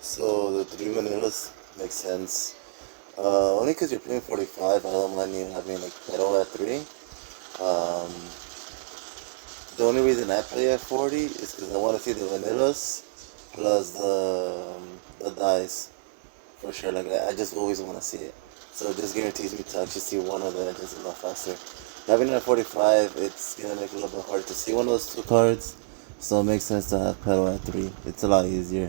So the three Manilas makes sense. Only because you're playing 45, I don't mind you having like pedal at 3. Um, the only reason I play at 40 is because I want to see the vanillas plus the dice for sure. Like I just always want to see it. So this guarantees me to actually see one of the edges a lot faster. Having it at 45, it's gonna make it a little bit hard to see one of those two cards. So it makes sense to have pedal at 3. It's a lot easier.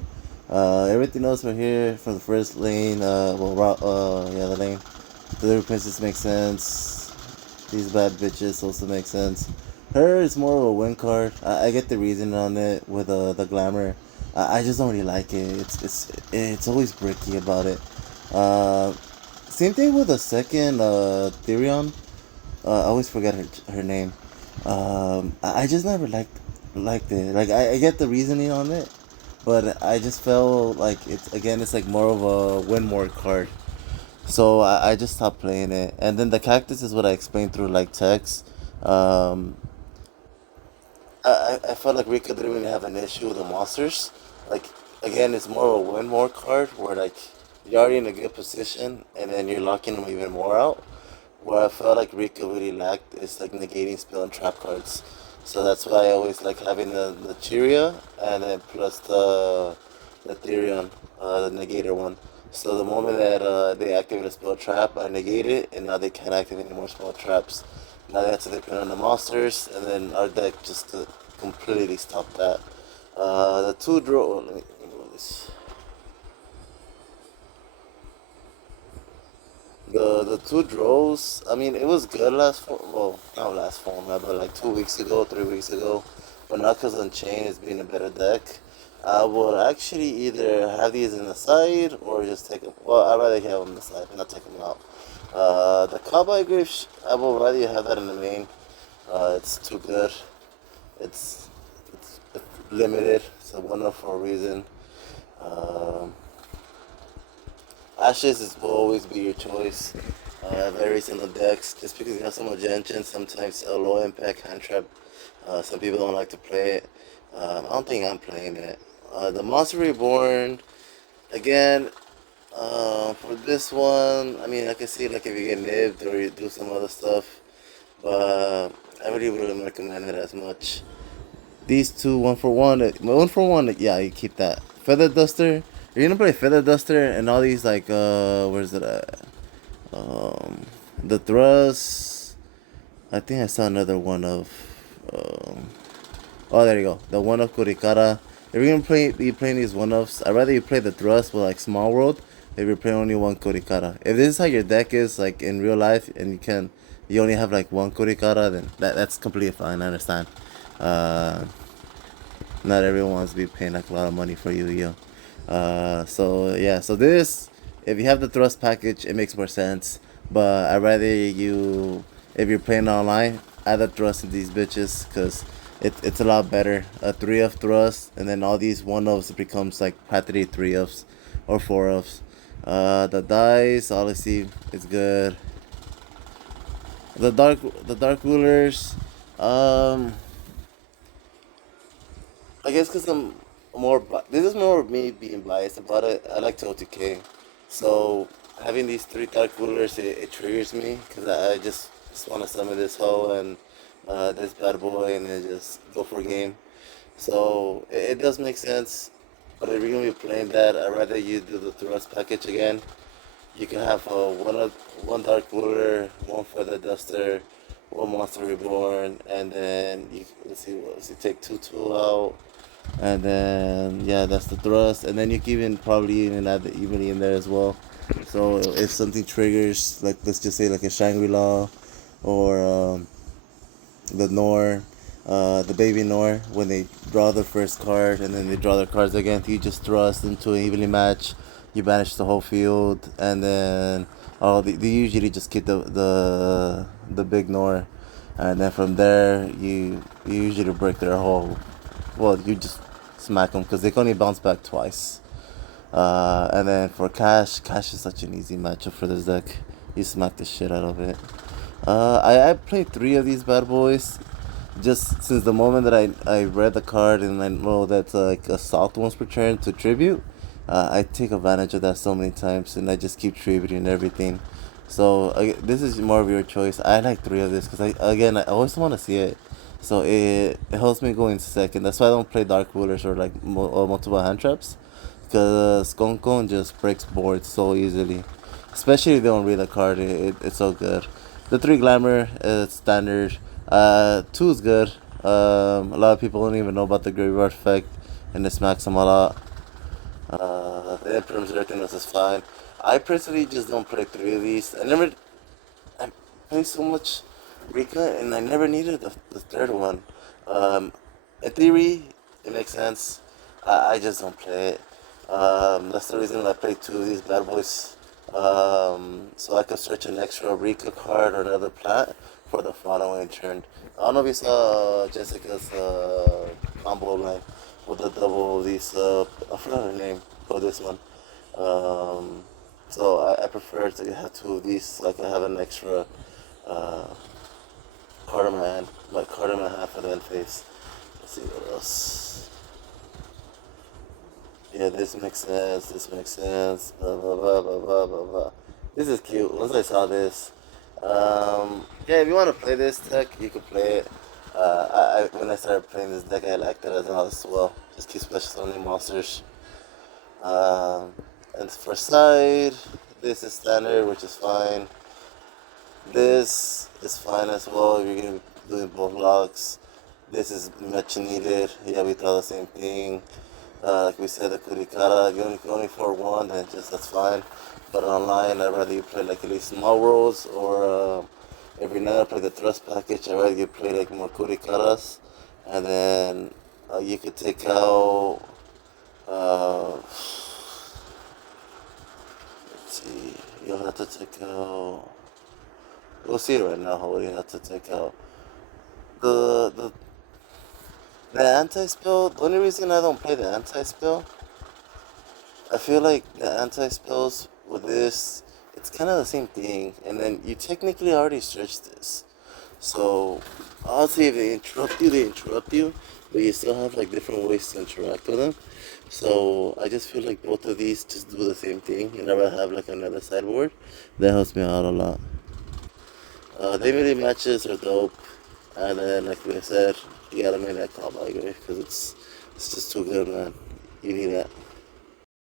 Everything else right here for the first lane, yeah, the lane. The little princess makes sense. These bad bitches also make sense. Her is more of a win card. I get the reason on it with the glamour. I just don't really like it. It's always bricky about it. Uh, Same thing with the second Therion. I always forget her name. I just never liked it. Like I get the reasoning on it, but I just felt like it's like more of a win more card. So I just stopped playing it. And then the cactus is what I explained through like text. Um, I felt like Rika didn't really have an issue with the monsters. Like again, it's more of a win more card where like you're already in a good position and then you're locking them even more out. Where I felt like Rika really lacked is like negating spell and trap cards. So that's why I always like having the Cheeria and then plus the Therion, the negator one. So the moment that they activate a spell trap, I negate it, and now they can't activate any more spell traps. Now they have to depend on the monsters, and then our deck just completely stopped that. The two draw. Let me roll this. The two draws. I mean, it was good last form. Well, not last format, but like 2 weeks ago, 3 weeks ago. But now because Unchained is being a better deck, I would actually either have these in the side or just take them. Well, I'd rather have them in the side, not take them out. The Cowboy Grief, I would rather have that in the main. It's too good. It's limited. It's a one up for a reason. Um, Ashes is, will always be your choice. Varies in the decks. Just because you have so much engine, sometimes a low impact hand trap. Some people don't like to play it. I don't think I'm playing it. The Monster Reborn, again, for this one, I mean, I can see like if you get nibbed or you do some other stuff, but I really wouldn't recommend it as much. These two, one for one, yeah, you keep that. Feather Duster, you're gonna play Feather Duster and all these like, where's it at? Um, the Thrust. I think I saw another one of. Um, oh, there you go. The one of Kurikara. If you're gonna be playing these one offs, I'd rather you play the Thrust with like Small World. If you're playing only one Kurikara. If this is how your deck is like in real life, and you only have like one Kurikara, then that's completely fine. I understand. Uh, Not everyone wants to be paying like a lot of money for Yu-Gi-Oh. So yeah, so this, if you have the Thrust package, it makes more sense. But I'd rather you, if you're playing online, add the Thrust in these bitches, cause it's a lot better. A 3 of Thrust, and then all these 1 ofs becomes like practically 3 ofs or 4 ofs. The dice, honestly, is good. The dark rulers, um, I guess because I'm this is more of me being biased about it. I like to OTK, so having these three dark rulers, it triggers me because I just want to summon this hoe and this bad boy and then just go for a game. So it does make sense, but if you're gonna be playing that, I'd rather you do the thrust package again. You can have one dark ruler, one feather duster, one monster reborn, and then let's see, take two out, and then yeah, that's the thrust, and then you can even probably even add the evenly in there as well. So if something triggers, like let's just say like a Shangri-La or the Nor, the baby Nor, when they draw the first card and then they draw their cards again, you just thrust into an evenly match. You banish the whole field, and then they usually just keep the big Nor, and then from there you usually break their whole. Well, you just smack them because they can only bounce back twice. And then for Cash is such an easy matchup for this deck. You smack the shit out of it. I played 3 of these bad boys. just since the moment that I read the card and I know that's like a salt once per turn to tribute, I take advantage of that so many times and I just keep tributing everything. So this is more of your choice. I like three of this because I always want to see it. So it helps me go in second. That's why I don't play dark rulers or like multiple hand traps, because Konkon just breaks boards so easily, especially if they don't read the card. It's so good. The three glamour is standard. Two is good. A lot of people don't even know about the graveyard effect, and it smacks them a lot. The Emperor's everything else is fine. I personally just don't play three of these. I play so much Rika, and I never needed the third one. Um, in theory, it makes sense. I just don't play it. That's the reason I play two of these bad boys. So I could search an extra Rika card or another plat for the following turn. I don't know if you saw Jessica's combo line with the double of these. I forgot her name for this one. Um, so I prefer to have two of these so I can have an extra uh, card in my hand, like card in my hand for the end phase. Let's see what else. Yeah, this makes sense. This makes sense. Blah blah blah blah blah blah blah. This is cute. Once I saw this, yeah, if you want to play this deck, you can play it. When I started playing this deck, I liked it as well. Just keep special summoning monsters. Um, and for side, this is standard, which is fine. This is fine as well if you're gonna be doing both locks. This is much needed. Yeah, we thought the same thing. Like we said, the Kurikara, if you only for one, then just that's fine. But online, I'd rather you play like at least small rolls, or every night I play the thrust package. I'd rather you play like more Kurikaras, and then you could take out. Let's see, you'll have to take out. We'll see right now what you have to take out. The the the anti spell. The only reason I don't play the anti spell, I feel like the anti spells with this, it's kind of the same thing, and then you technically already stretched this. So I'll say if they interrupt you, but you still have like different ways to interact with them. So I just feel like both of these just do the same thing, and never have like another sideboard. That helps me out a lot. They really matches are dope, and then like we said, you gotta make that call by because it's just too good, man. You need that.